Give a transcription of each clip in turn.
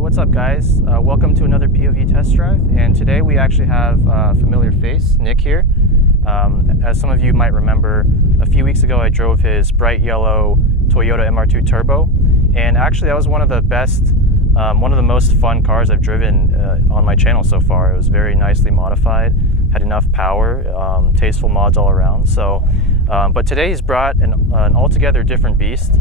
what's up guys? Welcome to another POV test drive, and today we actually have a familiar face, Nick here. As some of you might remember, a few weeks ago I drove his bright yellow Toyota MR2 Turbo, and actually that was one of the best, one of the most fun cars I've driven on my channel so far. It was very nicely modified, had enough power, tasteful mods all around. So, but today he's brought an altogether different beast.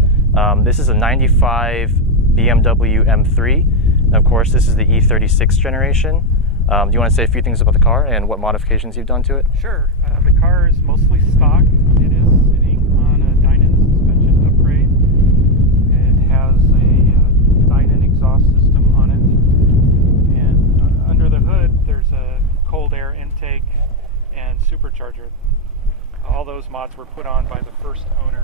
This is a 95 BMW M3. And of course, this is the E36 generation. Do you want to say a few things about the car and what modifications you've done to it? Sure. The car is mostly stock. It is sitting on a Dinan suspension upgrade. It has a Dinan exhaust system on it. And under the hood, there's a cold air intake and supercharger. All those mods were put on by the first owner.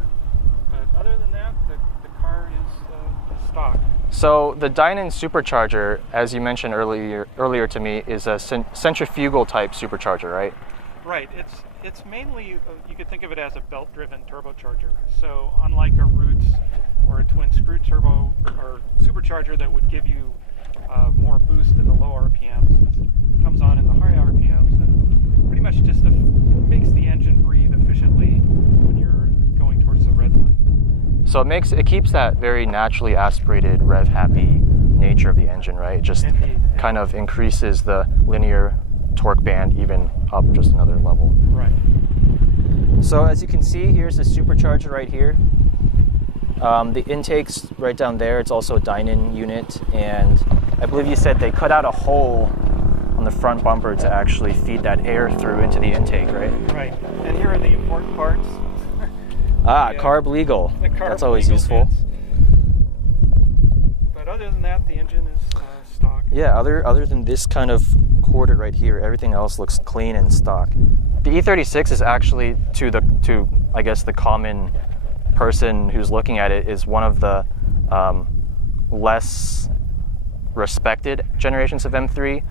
But other than that, the car is stock. So the Dinan Supercharger, as you mentioned earlier to me, is a centrifugal type supercharger, right? Right. It's mainly, you could think of it as a belt-driven turbocharger. So unlike a Roots or a twin screw turbo or supercharger that would give you more boost in the low RPMs, this comes on in the high RPMs and pretty much just makes the engine breathe efficiently when you're going towards the red line. So it keeps that very naturally aspirated, rev-happy nature of the engine, right? It just kind of increases the linear torque band even up just another level. Right. So as you can see, here's the supercharger right here. The intake's right down there. It's also a Dinan unit, and I believe you said they cut out a hole on the front bumper to actually feed that air through into the intake, right? Right. And here are the important parts. Carb legal. That's always useful. Bits. But other than that, the engine is stock. Yeah, other than this kind of quarter right here, everything else looks clean and stock. The E36 is actually, to I guess the common person who's looking at it, is one of the less respected generations of M3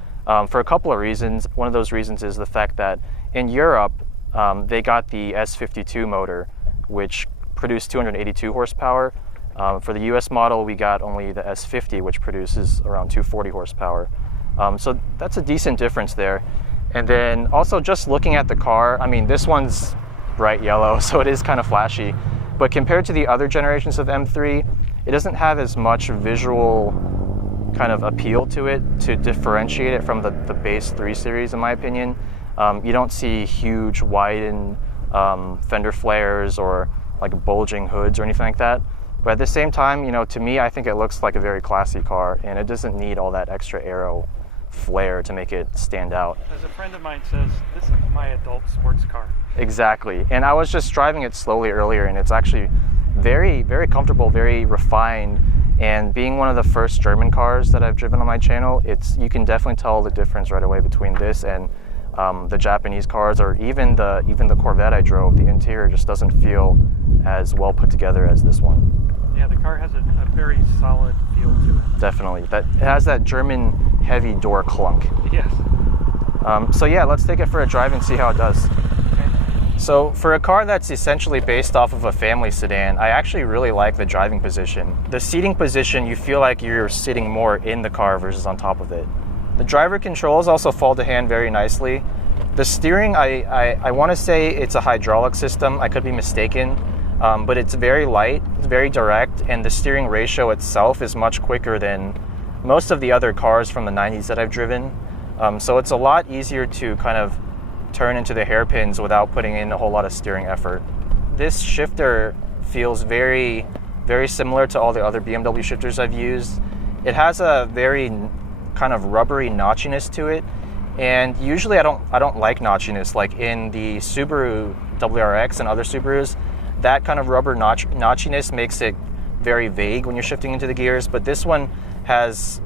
for a couple of reasons. One of those reasons is the fact that in Europe they got the S52 motor, which produced 282 horsepower. For the US model, we got only the S50, which produces around 240 horsepower. So that's a decent difference there. And then also just looking at the car, I mean, this one's bright yellow, so it is kind of flashy. But compared to the other generations of M3, it doesn't have as much visual kind of appeal to it to differentiate it from the base 3 Series, in my opinion. You don't see huge widened fender flares or like bulging hoods or anything like that. But at the same time, you know, to me, I think it looks like a very classy car, and it doesn't need all that extra aero flair to make it stand out. As a friend of mine says, this is my adult sports car. Exactly. And I was just driving it slowly earlier, and it's actually very, very comfortable, very refined. And being one of the first German cars that I've driven on my channel, you can definitely tell the difference right away between this and the Japanese cars, or even the Corvette I drove. The interior just doesn't feel as well put together as this one. Yeah, the car has a very solid feel to it. Definitely. It has that German heavy door clunk. Yes. So yeah, let's take it for a drive and see how it does. Okay. So for a car that's essentially based off of a family sedan, I actually really like the driving position. The seating position, you feel like you're sitting more in the car versus on top of it. The driver controls also fall to hand very nicely. The steering, I want to say it's a hydraulic system. I could be mistaken, but it's very light, it's very direct, and the steering ratio itself is much quicker than most of the other cars from the 90s that I've driven. So it's a lot easier to kind of turn into the hairpins without putting in a whole lot of steering effort. This shifter feels very, very similar to all the other BMW shifters I've used. It has a very kind of rubbery notchiness to it, and usually I don't like notchiness. Like in the Subaru WRX and other Subarus, that kind of rubber notchiness makes it very vague when you're shifting into the gears, but this one has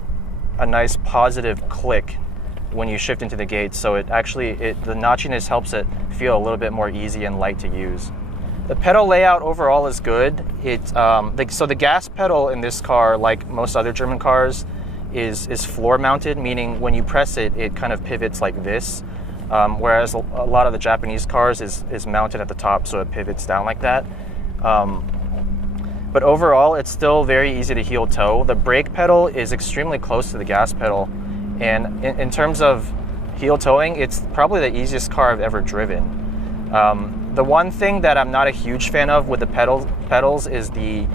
a nice positive click when you shift into the gates, so the notchiness helps it feel a little bit more easy and light to use. The pedal layout overall is good. So the gas pedal in this car, like most other German cars, is floor mounted, meaning when you press it, it kind of pivots like this, whereas a lot of the Japanese cars is mounted at the top, so it pivots down like that. But overall, it's still very easy to heel toe. The brake pedal is extremely close to the gas pedal. And in terms of heel towing, it's probably the easiest car I've ever driven. The one thing that I'm not a huge fan of with the pedals is the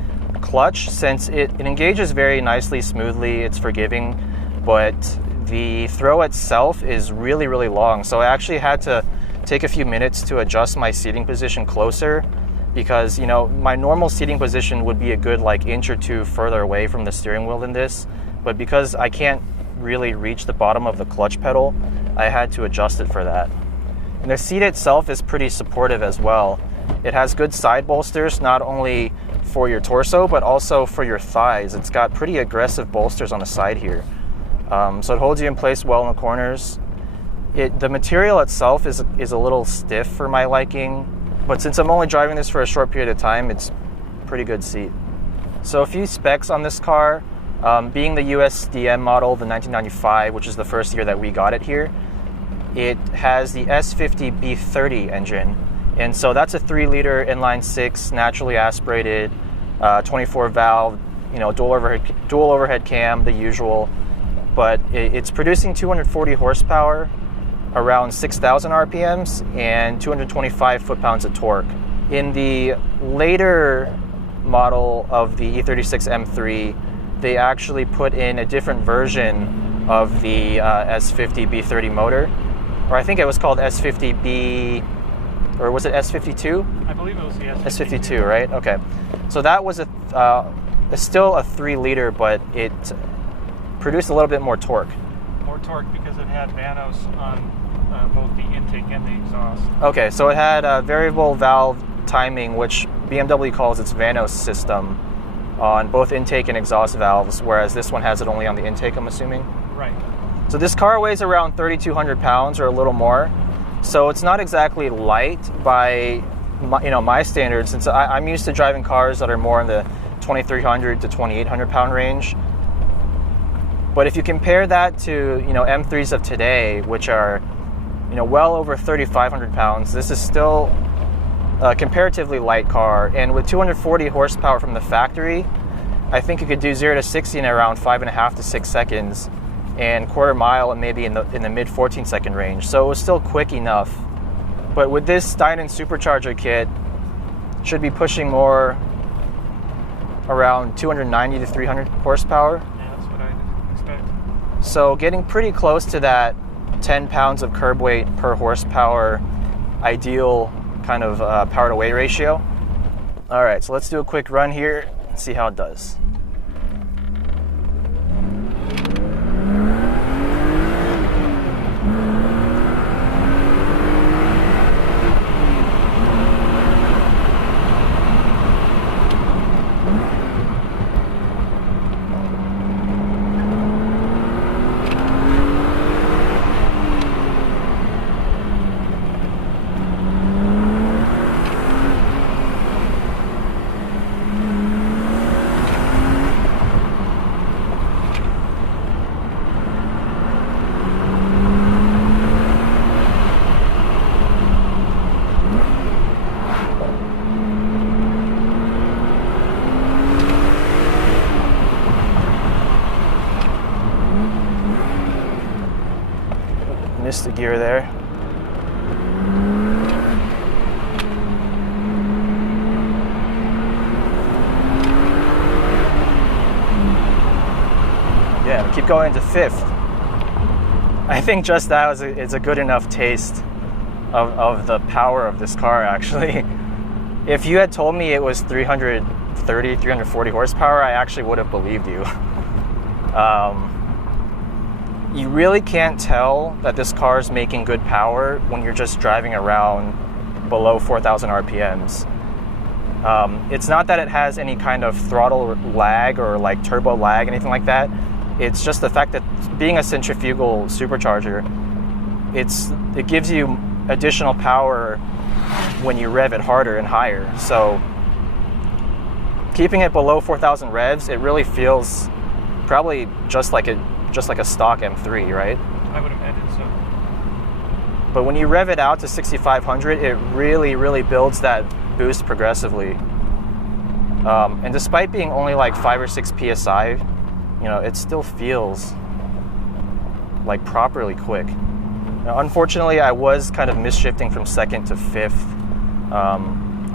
clutch, since it engages very nicely, smoothly, it's forgiving, but the throw itself is really, really long. So I actually had to take a few minutes to adjust my seating position closer, because, you know, my normal seating position would be a good like inch or two further away from the steering wheel than this, but because I can't really reach the bottom of the clutch pedal, I had to adjust it for that. And the seat itself is pretty supportive as well. It has good side bolsters, not only for your torso, but also for your thighs. It's got pretty aggressive bolsters on the side here. So it holds you in place well in the corners. The material itself is a little stiff for my liking, but since I'm only driving this for a short period of time, it's a pretty good seat. So a few specs on this car, being the USDM model, the 1995, which is the first year that we got it here, it has the S50 B30 engine. And so that's a 3-liter inline-6, naturally aspirated, 24 valve, you know, dual overhead cam, the usual. But it's producing 240 horsepower, around 6,000 RPMs, and 225 foot-pounds of torque. In the later model of the E36 M3, they actually put in a different version of the S50 B30 motor, or I think it was called S50B, or was it S52? I believe it was the S52, right? Okay. So that was still a 3-liter, but it produced a little bit more torque. More torque because it had Vanos on both the intake and the exhaust. Okay, so it had a variable valve timing, which BMW calls its Vanos system, on both intake and exhaust valves, whereas this one has it only on the intake, I'm assuming. Right. So this car weighs around 3,200 pounds or a little more. So it's not exactly light by my standards, since I'm used to driving cars that are more in the 2,300 to 2,800 pound range. But if you compare that to M3s of today, which are well over 3,500 pounds, this is still a comparatively light car. And with 240 horsepower from the factory, I think you could do 0 to 60 in around 5.5 to 6 seconds, and quarter mile and maybe in the mid 14-second range. So it was still quick enough. But with this Dinan Supercharger kit, should be pushing more around 290 to 300 horsepower. Yeah, that's what I expect. So getting pretty close to that 10 pounds of curb weight per horsepower ideal kind of power to weight ratio. All right, so let's do a quick run here and see how it does. Missed the gear there. Yeah, keep going to 5th. I think just that is a good enough taste of the power of this car, actually. If you had told me it was 330, 340 horsepower, I actually would have believed you. You really can't tell that this car is making good power when you're just driving around below 4,000 RPMs. It's not that it has any kind of throttle lag or like turbo lag, anything like that. It's just the fact that being a centrifugal supercharger, it gives you additional power when you rev it harder and higher. So keeping it below 4,000 revs, it really feels probably just like a stock M3, right? I would imagine so. But when you rev it out to 6,500, it really, really builds that boost progressively. And despite being only like 5 or 6 PSI, you know, it still feels like properly quick. Now, unfortunately, I was kind of misshifting from 2nd to 5th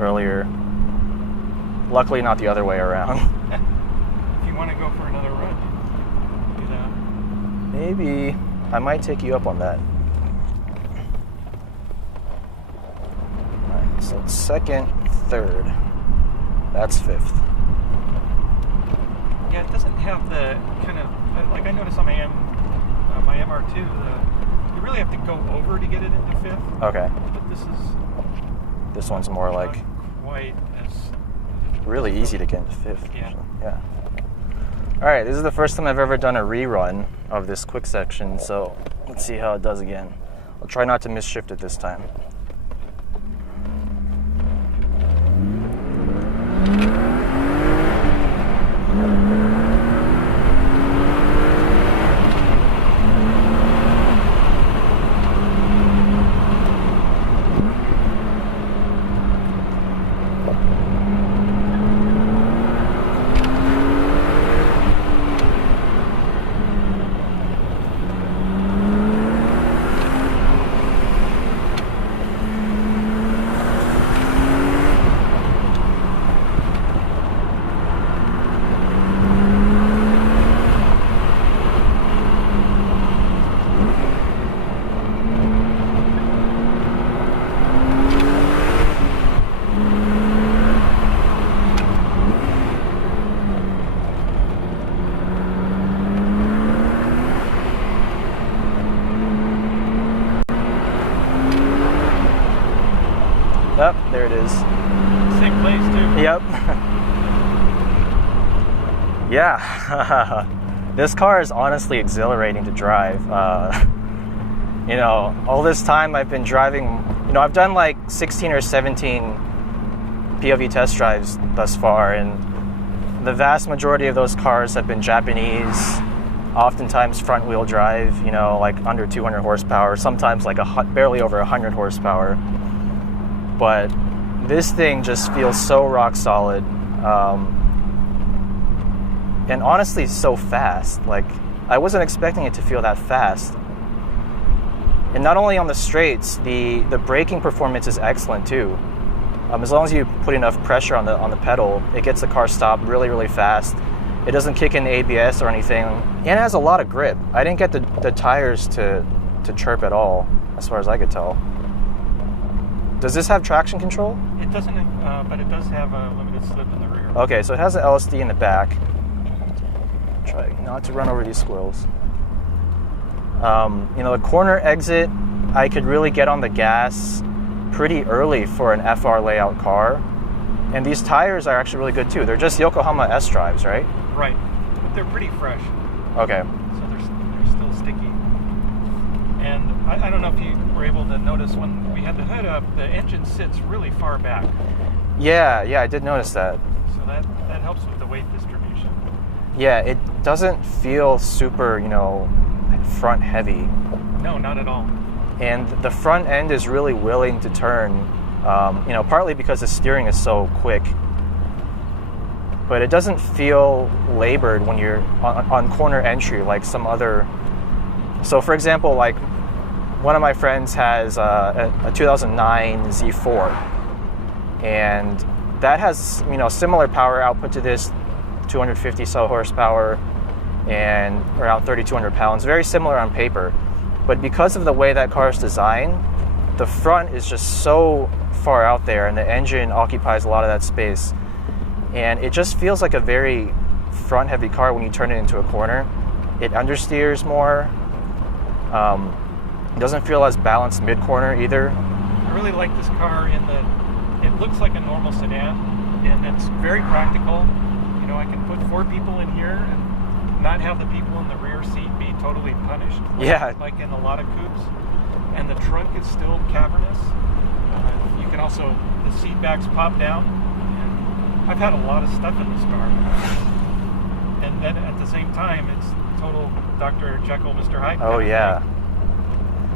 earlier. Luckily, not the other way around. If you want to go for another run, do that. Maybe I might take you up on that. All right, so 2nd, 3rd. That's 5th. Yeah, it doesn't have the kind of, like I noticed on my MR2, you really have to go over to get it into 5th. Okay. But This one's more like quite as really easy to get into 5th. Yeah. Actually. Yeah. All right, this is the first time I've ever done a rerun of this quick section, so let's see how it does again. I'll try not to misshift it this time. Yep, there it is. same place too. Yep. Yeah. This car is honestly exhilarating to drive. You know, all this time I've been driving, you know, I've done like 16 or 17 POV test drives thus far, and the vast majority of those cars have been Japanese, oftentimes front wheel drive, you know, like under 200 horsepower, sometimes like barely over 100 horsepower. But this thing just feels so rock solid, and honestly so fast. Like, I wasn't expecting it to feel that fast. And not only on the straights, the braking performance is excellent too. As long as you put enough pressure on the pedal, it gets the car stopped really, really fast. It doesn't kick in the ABS or anything, and it has a lot of grip. I didn't get the tires to chirp at all, as far as I could tell. Does this have traction control? It doesn't, but it does have a limited slip in the rear. Okay, so it has an LSD in the back. Try not to run over these squirrels. You know, the corner exit, I could really get on the gas pretty early for an FR layout car. And these tires are actually really good too. They're just Yokohama S drives, right? Right, but they're pretty fresh. Okay. So they're still sticky. And I don't know if you were able to notice when we had the hood up, the engine sits really far back. Yeah, I did notice that. So that helps with the weight distribution. Yeah, it doesn't feel super, you know, front heavy. No, not at all. And the front end is really willing to turn, you know, partly because the steering is so quick. But it doesn't feel labored when you're on corner entry like some other. So for example, like one of my friends has a 2009 Z4, and that has, you know, similar power output to this, 250 so horsepower and around 3,200 pounds, very similar on paper. But because of the way that car is designed, the front is just so far out there and the engine occupies a lot of that space. And it just feels like a very front heavy car when you turn it into a corner. It understeers more. It doesn't feel as balanced mid-corner either. I really like this car in that it looks like a normal sedan, and it's very practical. You know, I can put 4 people in here and not have the people in the rear seat be totally punished. Like in a lot of coupes. And the trunk is still cavernous. You can also, the seat backs pop down. And I've had a lot of stuff in this car. And then at the same time, it's total Dr. Jekyll, Mr. Hyde. Oh yeah.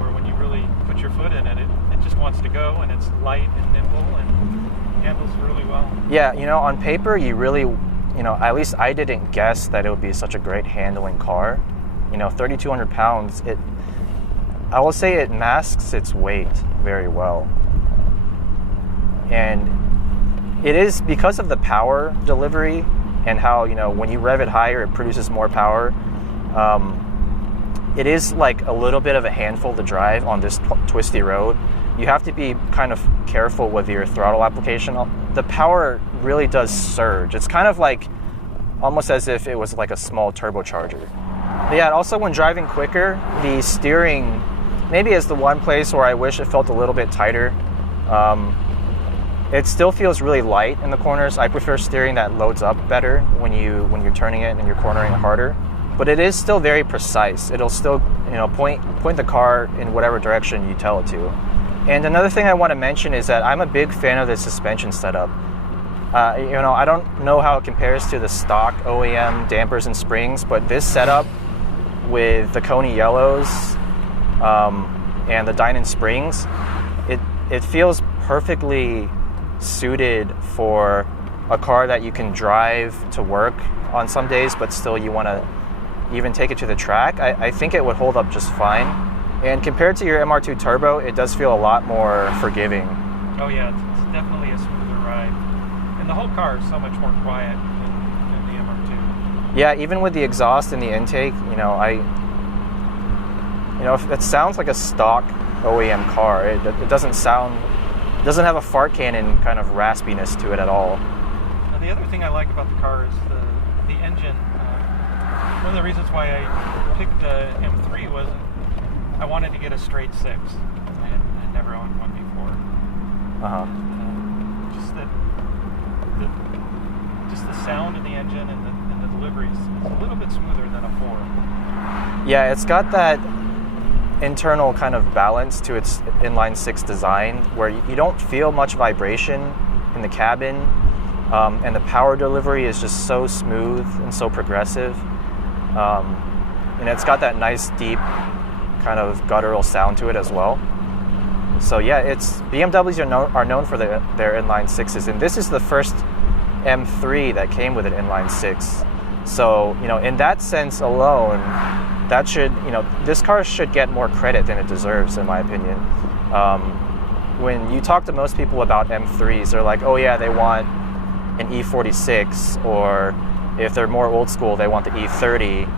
Or when you really put your foot in it, it just wants to go, and it's light and nimble, and handles really well. Yeah, you know, on paper, you really, you know, at least I didn't guess that it would be such a great handling car. You know, 3,200 pounds, I will say it masks its weight very well. And it is because of the power delivery and how, you know, when you rev it higher, it produces more power. It is like a little bit of a handful to drive on this twisty road. You have to be kind of careful with your throttle application. The power really does surge. It's kind of like almost as if it was like a small turbocharger. But yeah, also when driving quicker, the steering maybe is the one place where I wish it felt a little bit tighter. It still feels really light in the corners. I prefer steering that loads up better when you're turning it and you're cornering harder. But it is still very precise. It'll still, you know, point the car in whatever direction you tell it to. And another thing I want to mention is that I'm a big fan of the suspension setup. You know, I don't know how it compares to the stock OEM dampers and springs, but this setup with the Coney yellows and the Dinan springs, it feels perfectly suited for a car that you can drive to work on some days, but still you want to even take it to the track. I think it would hold up just fine. And compared to your MR2 Turbo, it does feel a lot more forgiving. Oh yeah, it's definitely a smoother ride. And the whole car is so much more quiet than the MR2. Yeah, even with the exhaust and the intake, you know, it sounds like a stock OEM car. It doesn't have a fart cannon kind of raspiness to it at all. Now, the other thing I like about the car is the engine. One of the reasons why I picked the M3 was I wanted to get a straight 6. I had never owned one before. Just the sound of the engine and the delivery is a little bit smoother than a 4. Yeah, it's got that internal kind of balance to its inline 6 design where you don't feel much vibration in the cabin, and the power delivery is just so smooth and so progressive. And it's got that nice deep kind of guttural sound to it as well. So yeah, BMWs are known for their inline 6s, and this is the first M3 that came with an inline 6. So, you know, in that sense alone, that should, you know, this car should get more credit than it deserves, in my opinion. When you talk to most people about M3s, they're like, oh yeah, they want an E36, or if they're more old school, they want the E30,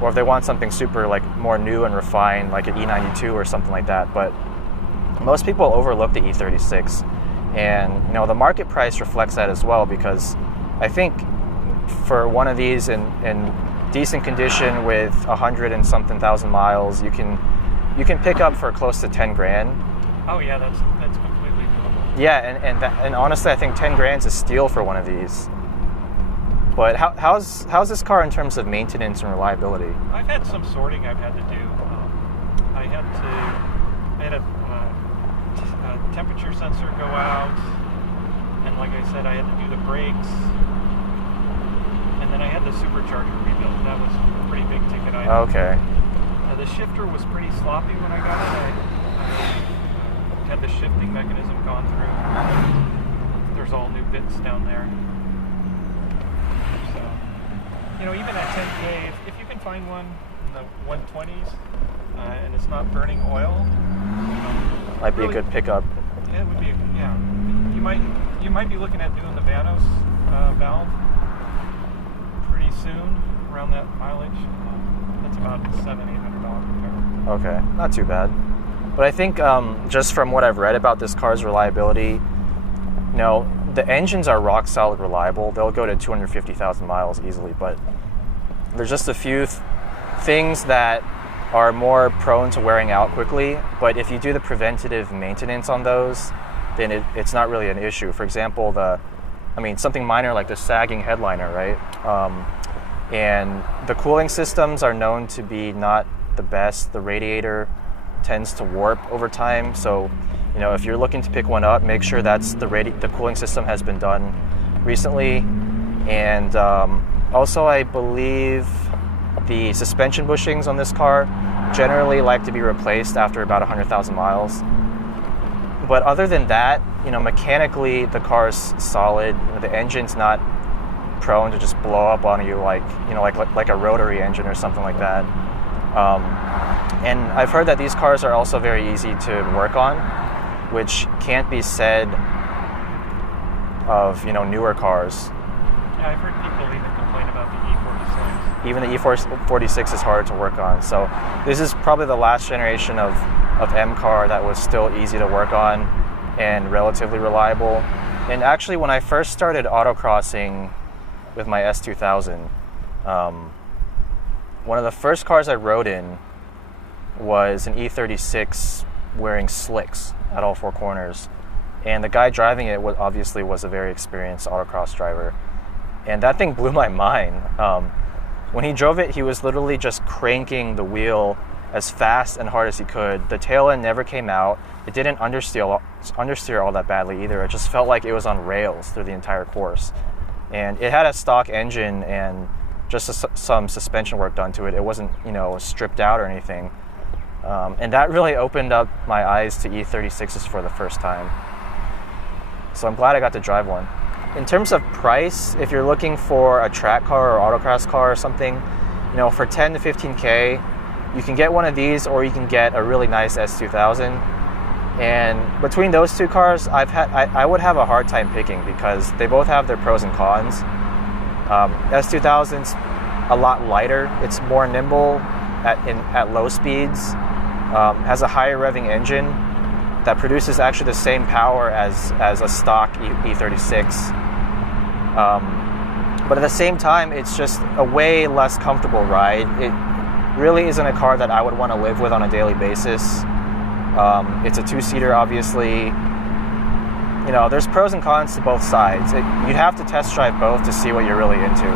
or if they want something super like more new and refined, like an E92 or something like that. But most people overlook the E36, and you know, the market price reflects that as well, because I think for one of these in decent condition with 100 and something thousand miles, you can pick up for close to 10 grand. Oh yeah, that's completely doable. Yeah, and honestly, I think 10 grand is a steal for one of these. But how's this car in terms of maintenance and reliability? I've had some sorting I've had to do. I had a temperature sensor go out, and like I said, I had to do the brakes, and then I had the supercharger rebuilt. That was a pretty big ticket item. Okay. The shifter was pretty sloppy when I got it. I had the shifting mechanism gone through. There's all new bits down there. So, you know, even at 10K, if you can find one in the 120s and it's not burning oil, might be really a good pickup. Yeah, it would be. Yeah, you might be looking at doing the Vanos valve pretty soon, around that mileage. That's about $700-800 repair. Okay, not too bad. But I think just from what I've read about this car's reliability, you know, the engines are rock solid reliable. They'll go to 250,000 miles easily, but there's just a few things that are more prone to wearing out quickly. But if you do the preventative maintenance on those, then it's not really an issue. For example, something minor like the sagging headliner, right? And the cooling systems are known to be not the best. The radiator tends to warp over time. So, you know, if you're looking to pick one up, make sure that's the cooling system has been done recently. And also, I believe the suspension bushings on this car generally like to be replaced after about 100,000 miles. But other than that, you know, mechanically the car is solid. You know, the engine's not prone to just blow up on you like, you know, like a rotary engine or something like that. And I've heard that these cars are also very easy to work on, which can't be said of, you know, newer cars. Yeah, I've heard people even complain about the E46. Even the E46 is harder to work on. So this is probably the last generation of M car that was still easy to work on and relatively reliable. And actually, when I first started autocrossing with my S2000, one of the first cars I rode in was an E36 wearing slicks at all four corners. And the guy driving it obviously was a very experienced autocross driver. And that thing blew my mind. When he drove it, he was literally just cranking the wheel as fast and hard as he could. The tail end never came out. It didn't understeer all that badly either. It just felt like it was on rails through the entire course. And it had a stock engine and just some suspension work done to it. It wasn't, you know, stripped out or anything. And that really opened up my eyes to E36s for the first time. So I'm glad I got to drive one. In terms of price, if you're looking for a track car or autocross car or something, you know, for 10 to 15K, you can get one of these or you can get a really nice S2000. And between those two cars, I would have a hard time picking because they both have their pros and cons. S2000's a lot lighter. It's more nimble at low speeds. Has a higher revving engine that produces actually the same power as a stock E36. But at the same time, it's just a way less comfortable ride. It really isn't a car that I would want to live with on a daily basis. It's a two-seater, obviously. You know, there's pros and cons to both sides. You'd have to test drive both to see what you're really into.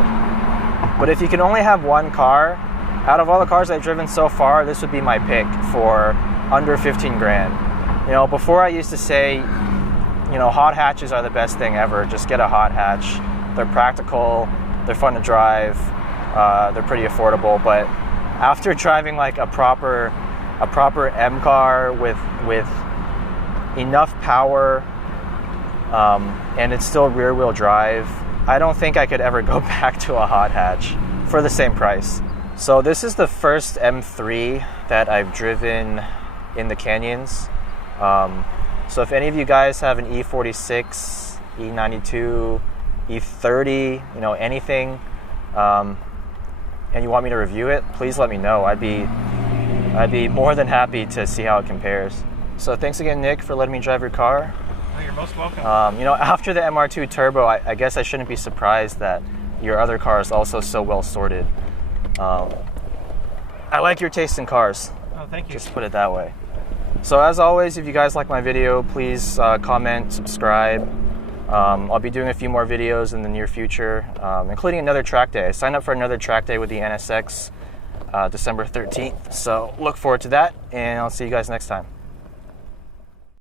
But if you can only have one car, out of all the cars I've driven so far, this would be my pick for under 15 grand. You know, before I used to say, you know, hot hatches are the best thing ever. Just get a hot hatch. They're practical, they're fun to drive, they're pretty affordable. But after driving like a proper M car with enough power, and it's still rear wheel drive, I don't think I could ever go back to a hot hatch for the same price. So this is the first M3 that I've driven in the canyons. So if any of you guys have an E46, E92, E30, you know, anything, and you want me to review it, please let me know. I'd be more than happy to see how it compares. So thanks again, Nick, for letting me drive your car. Oh, you're most welcome. You know, after the MR2 Turbo, I guess I shouldn't be surprised that your other car is also so well sorted. I like your taste in cars. Oh, thank you. Just put it that way. So as always, if you guys like my video, please comment, subscribe. I'll be doing a few more videos in the near future, including another track day. I signed up for another track day with the NSX December 13th. So look forward to that, and I'll see you guys next time.